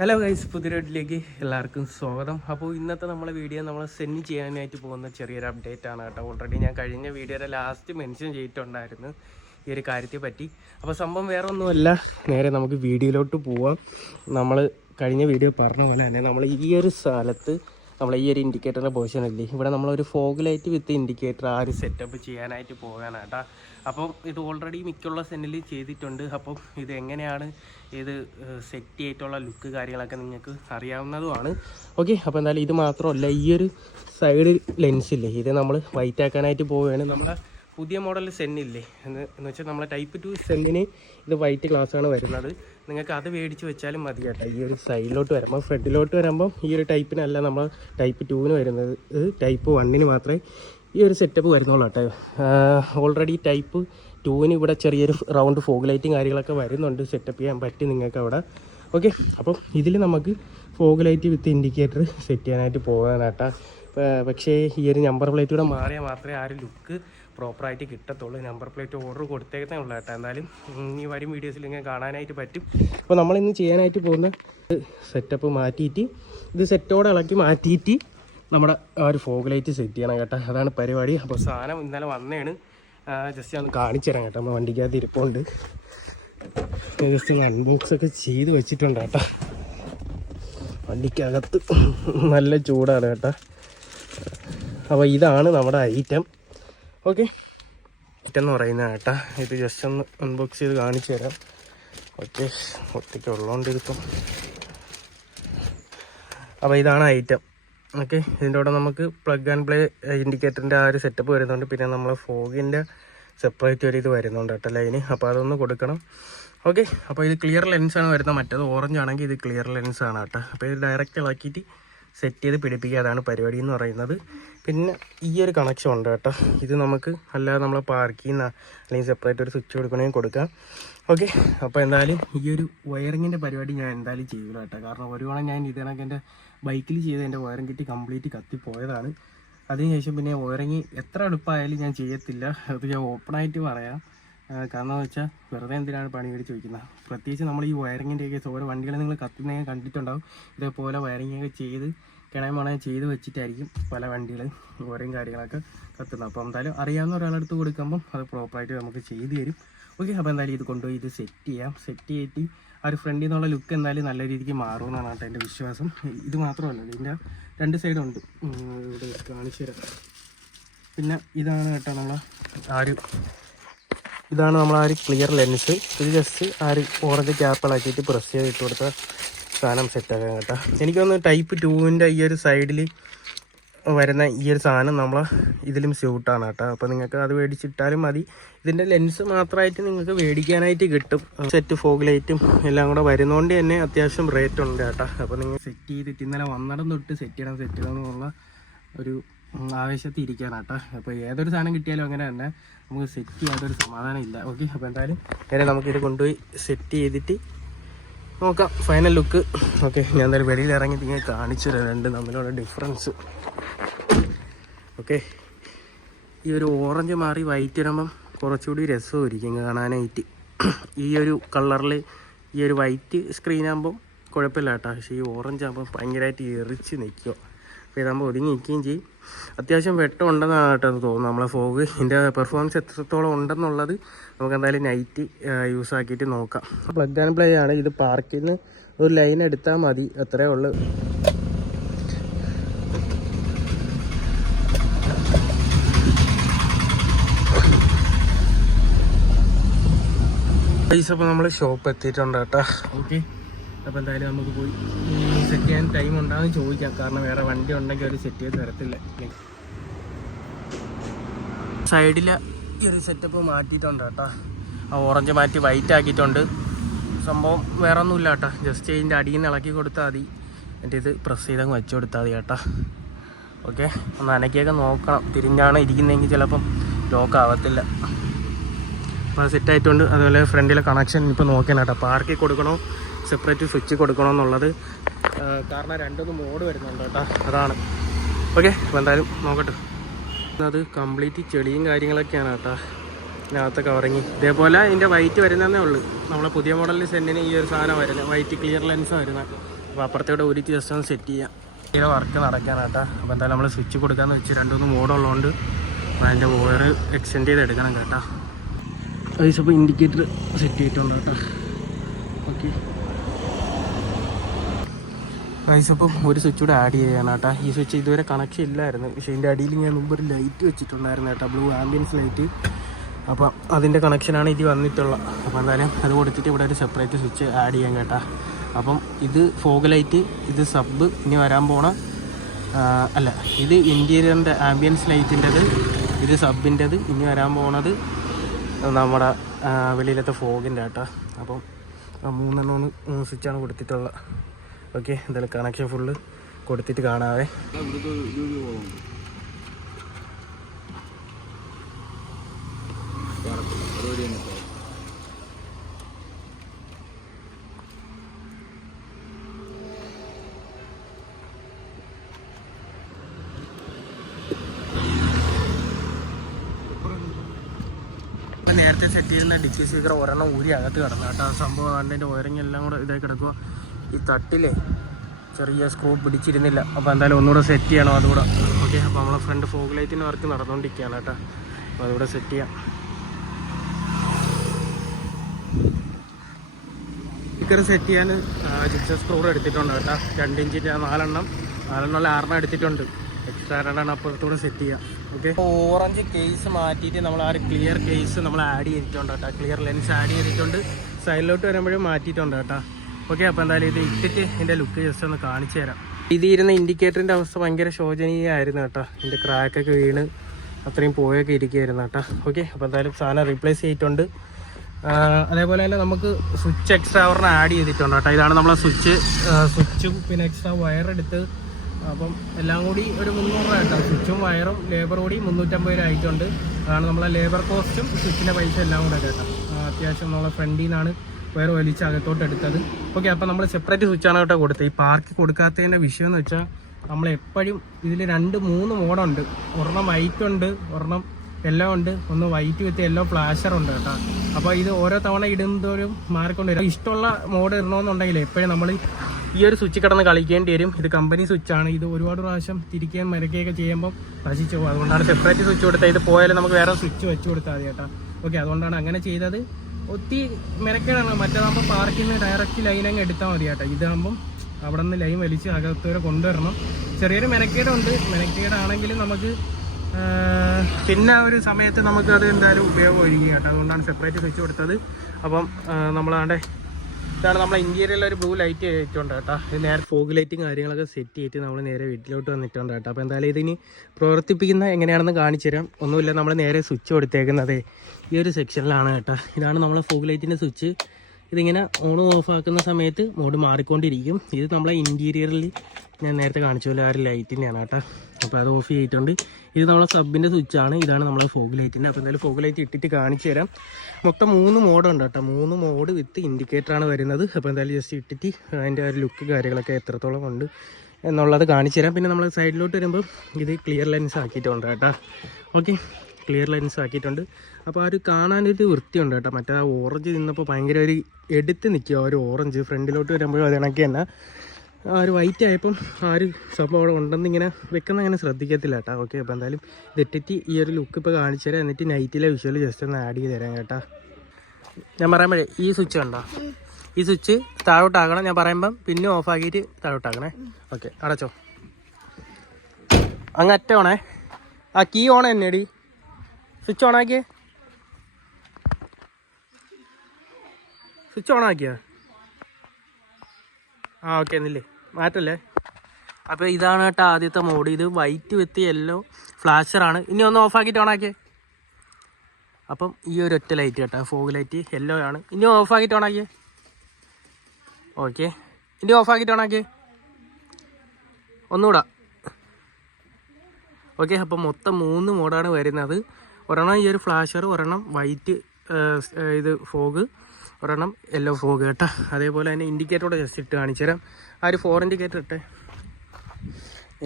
Hello guys, പുതിയ വീട്ടിലേക്ക് എല്ലാവർക്കും സ്വാഗതം. അപ്പോൾ ഇന്നത്തെ നമ്മളെ വീഡിയോ നമ്മൾ സെൻഡ് ചെയ്യാനായിട്ട് പോകുന്ന ചെറിയൊരു അപ്ഡേറ്റ് ആണ് കേട്ടോ. ഓൾറെഡി ഞാൻ കഴിഞ്ഞ വീഡിയോയുടെ ലാസ്റ്റ് മെൻഷൻ ചെയ്തിട്ടുണ്ടായിരുന്നു ഈ ഒരു കാര്യത്തെ പറ്റി. അപ്പോൾ സംഭവം വേറെ ഒന്നുമല്ല, നേരെ നമുക്ക് വീഡിയോയിലോട്ട് പോവാം. നമ്മൾ കഴിഞ്ഞ വീഡിയോ പറഞ്ഞ പോലെ തന്നെ നമ്മൾ ഈ ഒരു സ്ഥലത്ത് നമ്മൾ ഈ ഒരു ഇൻഡിക്കേറ്ററിൻ്റെ പൊസിഷൻ ഇല്ലേ, ഇവിടെ നമ്മളൊരു ഫോഗ് ലൈറ്റ് വിത്ത് ഇൻഡിക്കേറ്റർ ആ ഒരു സെറ്റപ്പ് ചെയ്യാനായിട്ട് പോകാനാണ് കേട്ടോ. അപ്പം ഇത് ഓൾറെഡി മിക്കുള്ള സെന്നിൽ ചെയ്തിട്ടുണ്ട്. അപ്പം ഇത് എങ്ങനെയാണ് ഇത് സെറ്റ് ചെയ്തിട്ടുള്ള ലുക്ക് കാര്യങ്ങളൊക്കെ നിങ്ങൾക്ക് അറിയാവുന്നതുമാണ്. ഓക്കെ, അപ്പോൾ എന്തായാലും ഇത് മാത്രമല്ല, ഈ ഒരു സൈഡ് ലെൻസില്ലേ, ഇത് നമ്മൾ വൈറ്റ് ആക്കാനായിട്ട് പോവുകയാണ്. നമ്മുടെ പുതിയ മോഡൽ സെന്നില്ലേ എന്ന് വെച്ചാൽ നമ്മളെ ടൈപ്പ് 2 സെന്നിന് ഇത് വൈറ്റ് ഗ്ലാസ്സാണ് വരുന്നത്. നിങ്ങൾക്ക് അത് മേടിച്ച് വെച്ചാലും മതി കേട്ടോ. ഈ ഒരു സൈഡിലോട്ട് വരുമ്പോൾ ഫ്രണ്ടിലോട്ട് വരുമ്പം ഈ ഒരു ടൈപ്പിനല്ല നമ്മൾ ടൈപ്പ് 2 വരുന്നത്, ടൈപ്പ് 1 മാത്രമേ ഈ ഒരു സെറ്റപ്പ് വരുന്നുള്ളൂ കേട്ടോ. ഓൾറെഡി ടൈപ്പ് 2 ഇവിടെ ചെറിയൊരു റൗണ്ട് ഫോഗ് ലൈറ്റും കാര്യങ്ങളൊക്കെ വരുന്നുണ്ട്, സെറ്റപ്പ് ചെയ്യാൻ പറ്റി നിങ്ങൾക്ക് അവിടെ. ഓക്കെ, അപ്പം ഇതിൽ നമുക്ക് ഫോഗ് ലൈറ്റ് വിത്ത് ഇൻഡിക്കേറ്റർ സെറ്റ് ചെയ്യാനായിട്ട് പോകാനാട്ടാ. പക്ഷേ ഈ ഒരു നമ്പർ പ്ലേറ്റ് കൂടെ മാറിയാൽ മാത്രമേ ആ ഒരു ലുക്ക് പ്രോപ്പറായിട്ട് കിട്ടത്തുള്ളൂ. നമ്പർ പ്ലേറ്റ് ഓർഡർ കൊടുത്തേക്കുന്നേ ഉള്ളൂ കേട്ടോ. എന്തായാലും ഈ വരും വീഡിയോസിൽ ഇങ്ങനെ കാണാനായിട്ട് പറ്റും. അപ്പോൾ നമ്മളിന്ന് ചെയ്യാനായിട്ട് പോകുന്ന സെറ്റപ്പ് മാറ്റിയിട്ട് ഇത് സെറ്റോടെ ഇളക്കി മാറ്റിയിട്ട് നമ്മുടെ ആ ഒരു ഫോഗ് ലൈറ്റ് സെറ്റ് ചെയ്യണം കേട്ടോ. അതാണ് പരിപാടി. അപ്പോൾ സാധനം ഇന്നലെ വന്നതാണ്, ജസ്റ്റ് ഒന്ന് കാണിച്ചു തരാം കേട്ടോ. നമ്മൾ വണ്ടിക്കകത്ത് ഇരിപ്പുണ്ട്, ജസ്റ്റ് ഒന്ന് അൺബോക്സ് ഒക്കെ ചെയ്ത് വെച്ചിട്ടുണ്ട് കേട്ടോ. വണ്ടിക്കകത്ത് നല്ല ചൂടാണ് കേട്ടോ. അപ്പോൾ ഇതാണ് നമ്മുടെ ഐറ്റം. ഓക്കെ, ഐറ്റം എന്ന് പറയുന്നത് കേട്ടോ. ഇത് ജസ്റ്റ് ഒന്ന് അൺബോക്സ് ചെയ്ത് കാണിച്ചു തരാം. ഓക്കെ, ഒറ്റയ്ക്ക് ഉള്ളതുകൊണ്ട് ഇതിപ്പം. അപ്പോൾ ഇതാണ് ഐറ്റം. ഓക്കെ, ഇതിൻ്റെ കൂടെ നമുക്ക് പ്ലഗ് ആൻഡ് പ്ലേ ഇൻഡിക്കേറ്ററിൻ്റെ ആ ഒരു സെറ്റപ്പ് വരുന്നുണ്ട്. പിന്നെ നമ്മൾ ഫോഗിൻ്റെ സെപ്പറേറ്റ് ഒരു ഇത് വരുന്നുണ്ട് കേട്ടോ, ലൈന്. അപ്പോൾ അതൊന്ന് കൊടുക്കണം. ഓക്കെ, അപ്പോൾ ഇത് ക്ലിയർ ലെൻസാണ് വരുന്നത്. മറ്റേത് ഓറഞ്ച് ആണെങ്കിൽ ഇത് ക്ലിയർ ലെൻസാണ് കേട്ടോ. അപ്പോൾ ഇത് ഡയറക്റ്റ് ഇളക്കിയിട്ട് സെറ്റ് ചെയ്ത് പിടിപ്പിക്കുക, അതാണ് പരിപാടി എന്ന് പറയുന്നത്. പിന്നെ ഈ ഒരു കണക്ഷൻ ഉണ്ട് കേട്ടോ. ഇത് നമുക്ക് അല്ലാതെ നമ്മൾ പാർക്കിൽ നിന്ന് അല്ലെങ്കിൽ സെപ്പറേറ്റ് ഒരു സ്വിച്ച് കൊടുക്കണമെങ്കിൽ കൊടുക്കാം. ഓക്കെ, അപ്പോൾ എന്തായാലും ഈ ഒരു വയറിങ്ങിൻ്റെ പരിപാടി ഞാൻ എന്തായാലും ചെയ്യില്ല കേട്ടോ. കാരണം ഒരുവണ്ണം ഞാൻ ഇതിനൊക്കെ എൻ്റെ ബൈക്കിൽ ചെയ്ത് എൻ്റെ വയറിങ് കിട്ടി കംപ്ലീറ്റ് കത്തിപ്പോയതാണ്. അതിനുശേഷം പിന്നെ വയറിങ് എത്ര എളുപ്പമായാലും ഞാൻ ചെയ്യത്തില്ല, അത് ഞാൻ ഓപ്പണായിട്ട് പറയാം. കാരണം എന്ന് വെച്ചാൽ വെറുതെ എന്തിനാണ് പണി മേടിച്ച് വയ്ക്കുന്നത്. പ്രത്യേകിച്ച് നമ്മൾ ഈ വയറിങ്ങിൻ്റെയൊക്കെ ഓരോ വണ്ടികൾ നിങ്ങൾ കത്തുന്നതൊക്കെ കണ്ടിട്ടുണ്ടാവും. ഇതേപോലെ വയറിങ്ങൊക്കെ ചെയ്ത് കിണമണ ചെയ്ത് വെച്ചിട്ടായിരിക്കും പല വണ്ടികൾ വയറിങ് കാര്യങ്ങളൊക്കെ കത്തുന്നത്. അപ്പോൾ എന്തായാലും അറിയാവുന്ന ഒരാളെടുത്ത് കൊടുക്കുമ്പം അത് പ്രോപ്പറായിട്ട് നമുക്ക് ചെയ്ത് തരും. ഓക്കെ, അപ്പോൾ എന്തായാലും ഇത് കൊണ്ടുപോയി ഇത് സെറ്റ് ചെയ്യാം. സെറ്റ് ചെയ്തിട്ട് ആ ഒരു ഫ്രണ്ടിൽ നിന്നുള്ള ലുക്ക് എന്തായാലും നല്ല രീതിക്ക് മാറുമെന്നാണ് കേട്ടോ എൻ്റെ വിശ്വാസം. ഇത് മാത്രമല്ല, ഇതിൻ്റെ 2 സൈഡുണ്ട്, ഇവിടെ കാണിച്ചു തരാം. പിന്നെ ഇതാണ് കേട്ടോ ഇതാണ് നമ്മൾ ആ ഒരു ക്ലിയർ ലെൻസ്. ഇത് ജസ്റ്റ് ആ ഒരു ഓറഞ്ച് ക്യാപ്പിളാക്കിയിട്ട് പ്രസ് ചെയ്ത് ഇട്ട് കൊടുത്ത സാധനം സെറ്റാക്കാം കേട്ടോ. എനിക്കൊന്ന് ടൈപ്പ് 2 ഈ ഒരു സൈഡിൽ വരുന്ന ഈ ഒരു സാധനം നമ്മളെ ഇതിലും സ്യൂട്ടാണ് കേട്ടോ. അപ്പോൾ നിങ്ങൾക്ക് അത് മേടിച്ചിട്ടാലും മതി. ഇതിൻ്റെ ലെൻസ് മാത്രമായിട്ട് നിങ്ങൾക്ക് മേടിക്കാനായിട്ട് കിട്ടും. സെറ്റ് ഫോഗ് ലൈറ്റും എല്ലാം കൂടെ വരുന്നതുകൊണ്ട് തന്നെ അത്യാവശ്യം റേറ്റ് ഉണ്ട് കേട്ടോ. അപ്പോൾ നിങ്ങൾ സെറ്റ് ചെയ്തിട്ട് ഇന്നലെ വന്നിടം തൊട്ട് സെറ്റ് ചെയ്യണം എന്നുള്ള ഒരു ആവേശത്തിൽ ഇരിക്കാനാട്ടോ. അപ്പോൾ ഏതൊരു സാധനം കിട്ടിയാലും അങ്ങനെ തന്നെ നമുക്ക് സെറ്റ് ചെയ്യാത്തൊരു സമാധാനം ഇല്ല. ഓക്കെ, അപ്പോൾ എന്തായാലും നേരെ നമുക്കിത് കൊണ്ടുപോയി സെറ്റ് ചെയ്തിട്ട് നോക്കാം ഫൈനൽ ലുക്ക്. ഓക്കെ, ഞാൻ എന്തായാലും വെളിയിൽ ഇറങ്ങി നിങ്ങൾ കാണിച്ചു തരാം രണ്ടും തമ്മിലുള്ള ഡിഫറൻസ്. ഓക്കെ, ഈ ഒരു ഓറഞ്ച് മാറി വൈറ്റ് ഇടുമ്പം കുറച്ചുകൂടി രസമായിരിക്കും കാണാനായിട്ട്. ഈ ഒരു കളറിൽ ഈ ഒരു വൈറ്റ് സ്ക്രീനാകുമ്പം കുഴപ്പമില്ല കേട്ടോ. പക്ഷേ ഈ ഓറഞ്ച് ആകുമ്പോൾ ഭയങ്കരമായിട്ട് എറിച്ച് നിൽക്കുക. അപ്പോൾ ഇതാകുമ്പോൾ ഒതുങ്ങി നിൽക്കുകയും ചെയ്യും. അത്യാവശ്യം വെട്ടം ഉണ്ടെന്നാണ് കേട്ടോ തോന്നുന്നു. നമ്മളെ ഫോഗ് ഇതിൻ്റെ പെർഫോമൻസ് എത്രത്തോളം ഉണ്ടെന്നുള്ളത് നമുക്ക് എന്തായാലും നൈറ്റ് യൂസ് ആക്കിയിട്ട് നോക്കാം. പ്ലഗ് ആൻഡ് പ്ലേ ആണ്. ഇത് പാർക്കിൽ നിന്ന് ഒരു ലൈൻ എടുത്താൽ മതി, അത്രേ ഉള്ളൂ. അപ്പോൾ നമ്മൾ ഷോപ്പ് എത്തിയിട്ടുണ്ട് കേട്ടോ. ഓക്കെ, അപ്പോൾ എന്തായാലും നമുക്ക് പോയി സെറ്റ് ചെയ്യാൻ ടൈം ഉണ്ടാകുമെന്ന് ചോദിക്കാം. കാരണം വേറെ വണ്ടി ഉണ്ടെങ്കിൽ അവർ സെറ്റ് ചെയ്ത് തരത്തില്ല. സൈഡിൽ ഈ ഒരു സെറ്റപ്പ് മാറ്റിയിട്ടുണ്ട് കേട്ടോ. ആ ഓറഞ്ച് മാറ്റി വൈറ്റ് ആക്കിയിട്ടുണ്ട്. സംഭവം വേറെ ഒന്നുമില്ല കേട്ടോ. ജസ്റ്റ് ഇതിൻ്റെ അടിയിൽ നിന്ന് ഇളക്കി കൊടുത്താൽ മതി. എന്നിട്ട് ഇത് പ്രസ് ചെയ്തങ്ങ് വെച്ച് കൊടുത്താൽ മതി കേട്ടോ. ഓക്കെ, ഒന്ന് അനക്കിയൊക്കെ നോക്കണം. തിരിഞ്ഞാണ് ഇരിക്കുന്നതെങ്കിൽ ചിലപ്പം ലോക്ക് ആവത്തില്ല. അപ്പോൾ സെറ്റായിട്ടുണ്ട്. അതുപോലെ ഫ്രണ്ടിലെ കണക്ഷൻ ഇപ്പോൾ നോക്കണം കേട്ടോ. പാർക്കിൽ കൊടുക്കണോ സെപ്പറേറ്റ് സ്വിച്ച് കൊടുക്കണമെന്നുള്ളത്. കാരണം 2 മോഡ് വരുന്നുണ്ട് കേട്ടോ, അതാണ്. ഓക്കെ, അപ്പോൾ എന്തായാലും നോക്കട്ടെ. അത് കംപ്ലീറ്റ് ചെളിയും കാര്യങ്ങളൊക്കെയാണ് കേട്ടോ. ഇതിനകത്ത് കവറിങ് ഇതേപോലെ ഇതിൻ്റെ വൈറ്റ് വരുന്നതേ ഉള്ളൂ. നമ്മളെ പുതിയ മോഡലിൽ സെന്നിന് ഈ ഒരു സാധനം വരുന്നത് വൈറ്റ് ക്ലിയർ ലെൻസ് വരുന്നത്. അപ്പോൾ അപ്പുറത്തോടെ ഊരിച്ച് ജസ്റ്റ് ഒന്ന് സെറ്റ് ചെയ്യാം. ഇതിൻ്റെ വർക്ക് നടക്കാനാട്ടാ. അപ്പോൾ എന്തായാലും നമ്മൾ സ്വിച്ച് കൊടുക്കാമെന്ന് വെച്ച് 2-3 മോഡുള്ളതുകൊണ്ട് അതിൻ്റെ വയർ എക്സ്റ്റെൻഡ് ചെയ്ത് എടുക്കണം കേട്ടോ. അപ്പോൾ ഇൻഡിക്കേറ്റർ സെറ്റ് ചെയ്തിട്ടുണ്ട് കേട്ടോ. ഓക്കെ അപ്പം ഒരു സ്വിച്ച് കൂടെ ആഡ് ചെയ്യാണ് കേട്ടോ. ഈ സ്വിച്ച് ഇതുവരെ കണക്ഷൻ ഇല്ലായിരുന്നു, പക്ഷേ ഇതിൻ്റെ അടിയിൽ ഞാൻ മുമ്പ് ഒരു ലൈറ്റ് വെച്ചിട്ടുണ്ടായിരുന്നു കേട്ടോ, ബ്ലൂ ആംബിയൻസ് ലൈറ്റ്. അപ്പം അതിൻ്റെ കണക്ഷനാണ് ഇത് വന്നിട്ടുള്ളത്. അപ്പോൾ എന്തായാലും അത് കൊടുത്തിട്ട് ഇവിടെ ഒരു സെപ്പറേറ്റ് സ്വിച്ച് ആഡ് ചെയ്യാൻ കേട്ടോ. അപ്പം ഇത് ഫോഗ് ലൈറ്റ്, ഇത് സബ്, ഇനി വരാൻ പോണ ഇത് ഇൻറ്റീരിയറിൻ്റെ ആംബിയൻസ് ലൈറ്റിൻ്റെത്, ഇത് സബിൻ്റെത്, ഇനി വരാൻ പോണത് നമ്മുടെ വെളിയിലത്തെ ഫോഗിൻ്റെ കേട്ടോ. അപ്പം 3 സ്വിച്ചാണ് കൊടുത്തിട്ടുള്ളത്. ഓക്കെ, എന്തായാലും കണക്ഷൻ ഫുള്ള് കൊടുത്തിട്ട് കാണാവേ. നേരത്തെ സെറ്റ് ചെയ്യുന്ന ഡിക്കി സ്പീക്കർ ഒരെണ്ണം ഊരി അകത്ത് കിടന്നു കേട്ടോ. ആ സംഭവം അതിൻ്റെ വയറിങ് എല്ലാം കൂടെ ഇതായി കിടക്കുക. ഈ തട്ടിലേ ചെറിയ സ്ക്രൂ പിടിച്ചിരുന്നില്ല. അപ്പോൾ എന്തായാലും ഒന്നുകൂടെ സെറ്റ് ചെയ്യണം അതുകൂടെ. ഓക്കെ, അപ്പോൾ നമ്മളെ ഫ്രണ്ട് ഫോഗ് ലൈറ്റിന് വർക്ക് നടന്നുകൊണ്ടിരിക്കുകയാണ് കേട്ടോ. അപ്പോൾ അതുകൂടെ സെറ്റ് ചെയ്യാം. സ്പീക്കർ സെറ്റ് ചെയ്യാൻ ജിപ്സം സ്ക്രൂ എടുത്തിട്ടുണ്ട് കേട്ടോ. 2 ഇഞ്ചിൻ്റെ 4 6 എടുത്തിട്ടുണ്ട്. എക്സ്ട്രാ 2 അപ്പുറത്തൂടെ സെറ്റ് ചെയ്യാം. ഓക്കെ, ഓറഞ്ച് കേസ് മാറ്റിയിട്ട് നമ്മൾ ആ ഒരു ക്ലിയർ കേസ് നമ്മൾ ആഡ് ചെയ്തിട്ടുണ്ട് കേട്ടോ. ക്ലിയർ ലെൻസ് ആഡ് ചെയ്തിട്ടുണ്ട്. സൈഡിലോട്ട് വരുമ്പോഴും മാറ്റിയിട്ടുണ്ട് കേട്ടോ. ഓക്കെ, അപ്പോൾ എന്തായാലും ഇത് ഇട്ടിട്ട് ഇതിൻ്റെ ലുക്ക് ജസ്റ്റ് ഒന്ന് കാണിച്ചു തരാം. ഇത് ഇരുന്ന ഇൻഡിക്കേറ്ററിൻ്റെ അവസ്ഥ ഭയങ്കര ശോചനീയമായിരുന്നു കേട്ടോ. ഇതിൻ്റെ ക്രാക്കൊക്കെ വീണ് അത്രയും പോയൊക്കെ ഇരിക്കുകയായിരുന്നു കേട്ടോ. ഓക്കെ, അപ്പോൾ എന്തായാലും സാധനം റീപ്ലേസ് ചെയ്തിട്ടുണ്ട്. അതേപോലെ തന്നെ നമുക്ക് സ്വിച്ച് എക്സ്ട്രാ ഒരെണ്ണം ആഡ് ചെയ്തിട്ടുണ്ട് കേട്ടോ. ഇതാണ് നമ്മളെ സ്വിച്ചും പിന്നെ എക്സ്ട്രാ വയർ എടുത്ത്. അപ്പം എല്ലാം കൂടി ഒരു 300 രൂപ കേട്ടോ. സ്വിച്ചും വയറും ലേബർ കൂടി 350 രൂപ ആയിട്ടുണ്ട്. അതാണ് നമ്മളെ ലേബർ കോസ്റ്റും സ്വിച്ചിൻ്റെ പൈസ എല്ലാം കൂടെ കേട്ടോ. അത്യാവശ്യം നമ്മളെ ഫ്രണ്ടിൽ നിന്നാണ് വയർ വലിച്ച് അകത്തോട്ട് എടുത്തത്. ഓക്കെ, അപ്പോൾ നമ്മൾ സെപ്പറേറ്റ് സ്വിച്ചാണ് കേട്ടോ കൊടുത്തത്. ഈ പാർക്ക് കൊടുക്കാത്തതിൻ്റെ വിഷയം എന്ന് വെച്ചാൽ നമ്മളെപ്പോഴും ഇതിൽ 2-3 മോഡുണ്ട്. ഒരെണ്ണം വൈറ്റ് ഉണ്ട്, ഒരെണ്ണം യെല്ലോ ഉണ്ട്, ഒന്ന് വൈറ്റ് വിത്ത് യെല്ലോ ഫ്ലാഷർ ഉണ്ട് കേട്ടോ. അപ്പോൾ ഇത് ഓരോ തവണ ഇടുന്നതോറും മാറിക്കൊണ്ട് വരും. ഇഷ്ടമുള്ള മോഡ് ഇടണമെന്നുണ്ടെങ്കിൽ എപ്പോഴും നമ്മൾ ഈ ഒരു സ്വിച്ച് കിടന്ന് കളിക്കേണ്ടി വരും. ഇത് കമ്പനി സ്വിച്ചാണ്. ഇത് ഒരുപാട് പ്രാവശ്യം തിരിക്കുകയും മരക്കുകയൊക്കെ ചെയ്യുമ്പോൾ നശിച്ചു പോകും. അതുകൊണ്ടാണ് സെപ്പറേറ്റ് സ്വിച്ച് കൊടുത്തത്. ഇത് പോയാലും നമുക്ക് വേറെ സ്വിച്ച് വെച്ച് കൊടുത്താൽ മതി കേട്ടോ. ഓക്കെ, അതുകൊണ്ടാണ് അങ്ങനെ ചെയ്തത്. ഒത്തിരി മെനക്കേടാണ്. മറ്റേതാകുമ്പോൾ പാർക്കിൽ നിന്ന് ഡയറക്റ്റ് ലൈൻ അങ്ങ് എടുത്താൽ മതി കേട്ടോ. ഇതാകുമ്പം അവിടെ നിന്ന് ലൈൻ വലിച്ച് അകത്ത് വരെ കൊണ്ടുവരണം. ചെറിയൊരു മെനക്കേടുണ്ട്. മെനക്കേടാണെങ്കിലും നമുക്ക് പിന്നെ ഒരു സമയത്ത് നമുക്ക് അത് എന്തായാലും ഉപയോഗം ഒഴുകി കേട്ടോ. അതുകൊണ്ടാണ് സെപ്പറേറ്റ് സ്വിച്ച് കൊടുത്തത്. അപ്പം നമ്മളാണ്ട് ഇതാണ് നമ്മളെ ഇന്റീരിയറിൽ ഒരു ബ്ലൂ ലൈറ്റ് ചെയ്തിട്ടുണ്ട് കേട്ടോ. ഇത് നേരെ ഫോഗ് ലൈറ്റും കാര്യങ്ങളൊക്കെ സെറ്റ് ചെയ്തിട്ട് നമ്മൾ നേരെ വീട്ടിലോട്ട് വന്നിട്ടുണ്ട് കേട്ടോ. അപ്പോൾ എന്തായാലും ഇതിന് പ്രവർത്തിപ്പിക്കുന്ന എങ്ങനെയാണെന്ന് കാണിച്ചു തരാം. ഒന്നുമില്ല, നമ്മൾ നേരെ സ്വിച്ച് കൊടുത്തേക്കുന്നത് ഈ ഒരു സെക്ഷനിലാണ് കേട്ടോ. ഇതാണ് നമ്മളെ ഫോഗ് ലൈറ്റിൻ്റെ സ്വിച്ച്. ഇതിങ്ങനെ ഓൺ ഓഫ് ആക്കുന്ന സമയത്ത് മോഡ് മാറിക്കൊണ്ടിരിക്കും. ഇത് നമ്മളെ ഇൻറ്റീരിയറിൽ ഞാൻ നേരത്തെ കാണിച്ച പോലെ ആ ഒരു ലൈറ്റിൻ്റെയാണ് കേട്ടോ. അപ്പോൾ അത് ഓഫ് ചെയ്തിട്ടുണ്ട്. ഇത് നമ്മളെ സബിൻ്റെ സ്വിച്ചാണ്. ഇതാണ് നമ്മളെ ഫോഗ് ലൈറ്റിൻ്റെ. അപ്പോൾ എന്തായാലും ഫോഗ് ലൈറ്റ് ഇട്ടിട്ട് കാണിച്ചു തരാം. മൊത്തം 3 മോഡുണ്ട് കേട്ടോ. 3 മോഡ് വിത്ത് ഇൻഡിക്കേറ്ററാണ് വരുന്നത്. അപ്പോൾ എന്തായാലും ജസ്റ്റ് ഇട്ടിട്ട് അതിൻ്റെ ഒരു ലുക്ക് കാര്യങ്ങളൊക്കെ എത്രത്തോളം ഉണ്ട് എന്നുള്ളത് കാണിച്ചു തരാം. പിന്നെ നമ്മൾ സൈഡിലോട്ട് വരുമ്പോൾ ഇത് ക്ലിയർ ലെൻസ് ആക്കിയിട്ടുണ്ട് കേട്ടോ. ഓക്കെ, ക്ലിയർ ലെൻസ് ആക്കിയിട്ടുണ്ട്. അപ്പോൾ ആ ഒരു കാണാനൊരു വൃത്തിയുണ്ട് കേട്ടോ. മറ്റേ ആ ഓറഞ്ച് നിന്നപ്പോൾ ഭയങ്കര ഒരു എടുത്ത് നിൽക്കുക ആ ഒരു ഓറഞ്ച്. ഫ്രണ്ടിലോട്ട് വരുമ്പോഴും അത് കണക്ക് തന്നെ ആ ഒരു വൈറ്റ് ആയപ്പം ആ ഒരു സംഭവം അവിടെ ഉണ്ടെന്ന് ഇങ്ങനെ വെക്കുന്ന അങ്ങനെ ശ്രദ്ധിക്കത്തില്ല കേട്ടോ. ഓക്കെ, അപ്പോൾ എന്തായാലും ഇതിട്ടിട്ട് ഈ ഒരു ലുക്ക് ഇപ്പോൾ കാണിച്ചു തരാം. എന്നിട്ട് നൈറ്റിലെ വിഷ്വൽ ജസ്റ്റ് ഒന്ന് ആഡ് ചെയ്ത് തരാം കേട്ടോ. ഞാൻ പറയുമ്പോഴേ ഈ സ്വിച്ച് കണ്ടോ, ഈ സ്വിച്ച് താഴോട്ടാക്കണം. ഞാൻ പറയുമ്പം പിന്നെ ഓഫാക്കിയിട്ട് താഴോട്ടാക്കണേ. ഓക്കെ, അടച്ചോ. അങ്ങ് അറ്റോണേ. ആ കീ ഓൺ തന്നെയടി. സ്വിച്ച് ഓണാക്കിയേ. സ്വിച്ച് ഓണാക്കിയാ? ആ ഓക്കെ, എന്നില്ലേ മാറ്റല്ലേ. അപ്പോൾ ഇതാണ് കേട്ടോ ആദ്യത്തെ മോഡ്. ഇത് വൈറ്റ് വിത്ത് യെല്ലോ ഫ്ലാഷറാണ്. ഇനി ഒന്ന് ഓഫാക്കിയിട്ട് ഓണാക്കിയേ. അപ്പം ഈ ഒരു ഒറ്റ ലൈറ്റ് കേട്ടോ, ഫോഗ് ലൈറ്റ് യെല്ലോ ആണ്. ഇനി ഓഫാക്കിയിട്ട് ഓണാക്കിയേ. ഓക്കെ, ഇനി ഓഫാക്കിയിട്ട് ഓണാക്കിയേ. ഒന്നുകൂടാ. ഓക്കെ, അപ്പം മൊത്തം 3 മോഡാണ് വരുന്നത്. ഒരെണ്ണം ഈ ഒരു ഫ്ലാഷർ, ഒരെണ്ണം വൈറ്റ് ഇത് ഫോഗ്, ഒരെണ്ണം യെല്ലോ ഫോഗ് കേട്ടോ. അതേപോലെ തന്നെ ഇൻഡിക്കേറ്ററോടെ ജസ്റ്റ് ഇട്ട് കാണിച്ചു തരാം. ആ ഒരു 4 ഇൻഡിക്കേറ്റർ ഇട്ടേ.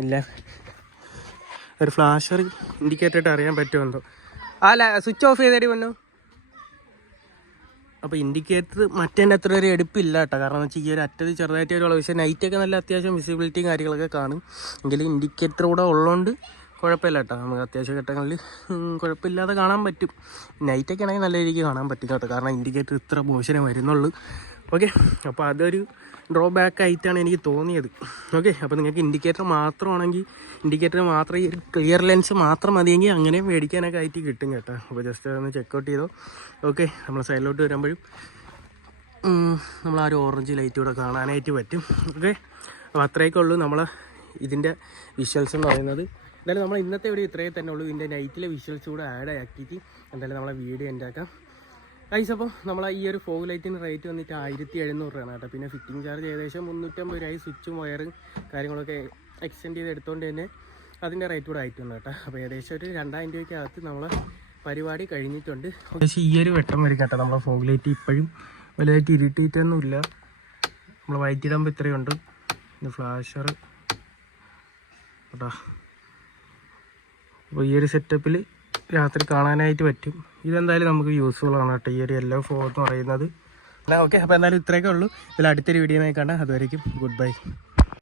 ഇല്ല, ഒരു ഫ്ലാഷർ ഇൻഡിക്കേറ്റർ ഇട്ട് അറിയാൻ പറ്റുമെന്തോ. അല്ല, സ്വിച്ച് ഓഫ് ചെയ്തേടി വന്നു. അപ്പോൾ ഇൻഡിക്കേറ്റർ മറ്റേൻ്റെ അത്ര ഒരു എടുപ്പില്ല കേട്ടോ. കാരണം എന്ന് വെച്ചാൽ ഈ ഒരു അറ്റത് ചെറുതായിട്ട് ഒരു പക്ഷേ നൈറ്റൊക്കെ നല്ല അത്യാവശ്യം വിസിബിലിറ്റിയും കാര്യങ്ങളൊക്കെ കാണും. എങ്കിലും ഇൻഡിക്കേറ്റർ കൂടെ ഉള്ളതുകൊണ്ട് കുഴപ്പമില്ല കേട്ടോ. നമുക്ക് അത്യാവശ്യ ഘട്ടങ്ങളിൽ കുഴപ്പമില്ലാതെ കാണാൻ പറ്റും. നൈറ്റൊക്കെ ആണെങ്കിൽ നല്ല രീതിക്ക് കാണാൻ പറ്റും കേട്ടോ. കാരണം ഇൻഡിക്കേറ്റർ ഇത്ര പോഷനെ വരുന്നുള്ളൂ. ഓക്കെ, അപ്പോൾ അതൊരു ഡ്രോബാക്ക് ആയിട്ടാണ് എനിക്ക് തോന്നിയത്. ഓക്കെ, അപ്പോൾ നിങ്ങൾക്ക് ഇൻഡിക്കേറ്റർ മാത്രമാണെങ്കിൽ ഇൻഡിക്കേറ്റർ മാത്രം ഈ ഒരു ക്ലിയർ ലെൻസ് മാത്രം മതിയെങ്കിൽ അങ്ങനെ മേടിക്കാനൊക്കെ ആയിട്ട് കിട്ടും കേട്ടോ. അപ്പോൾ ജസ്റ്റ് ഒന്ന് ചെക്കൗട്ട് ചെയ്തോ. ഓക്കെ, നമ്മൾ സൈഡിലോട്ട് വരുമ്പോഴും നമ്മൾ ആ ഒരു ഓറഞ്ച് ലൈറ്റ് കൂടെ കാണാനായിട്ട് പറ്റും. ഓക്കെ, അപ്പോൾ അത്രയൊക്കെ ഉള്ളൂ നമ്മൾ ഇതിൻ്റെ വിഷ്വൽസ് എന്ന് പറയുന്നത്. എന്തായാലും നമ്മൾ ഇന്നത്തെ വീഡിയോ ഇത്രയേ തന്നെ ഉള്ളൂ. ഇതിൻ്റെ നൈറ്റിലെ വിഷ്വൽസ് കൂടെ ആഡ് ആക്കിയിട്ട് എന്തായാലും നമ്മളെ വീഡിയോ ഉണ്ടാക്കാം ഗൈസ്. അപ്പോൾ നമ്മൾ ഈ ഒരു ഫോഗ് ലൈറ്റിന് റേറ്റ് വന്നിട്ട് 1700 രൂപയാണ് കേട്ടോ. പിന്നെ ഫിറ്റിംഗ് ചാർജ് ഏകദേശം 350 രൂപ. സ്വിച്ചും വയറും കാര്യങ്ങളൊക്കെ എക്സ്റ്റെൻഡ് ചെയ്ത് എടുത്തുകൊണ്ട് തന്നെ അതിൻ്റെ റേറ്റ് കൂടെ ആയിട്ടുണ്ട് കേട്ടോ. അപ്പോൾ ഏകദേശം ഒരു 2000 രൂപയ്ക്കകത്ത് നമ്മളെ പരിപാടി കഴിഞ്ഞിട്ടുണ്ട്. ഏകദേശം ഈ ഒരു വെട്ടം വരും കേട്ടോ. നമ്മളെ ഫോഗ് ലൈറ്റ് ഇപ്പോഴും വലുതായിട്ട് ഇറിറ്റേറ്റൊന്നും ഇല്ല. നമ്മൾ വൈറ്റ് ഇടുമ്പോൾ ഇത്രയുണ്ട്. ഇത് ഫ്ലാഷർ കേട്ടോ. അപ്പോൾ ഈ ഒരു സെറ്റപ്പിൽ രാത്രി കാണാനായിട്ട് പറ്റും. ഇതെന്തായാലും നമുക്ക് യൂസ്ഫുൾ ആണ് കേട്ടോ, ഈ ഒരു യെല്ലോ ഫോഗ് എന്ന് പറയുന്നത്. ഓക്കെ, അപ്പോൾ എന്തായാലും ഇത്രയൊക്കെ ഉള്ളൂ. ഇതിൽ അടുത്തൊരു വീഡിയോ കാണാം. അതുവരേക്കും ഗുഡ് ബൈ.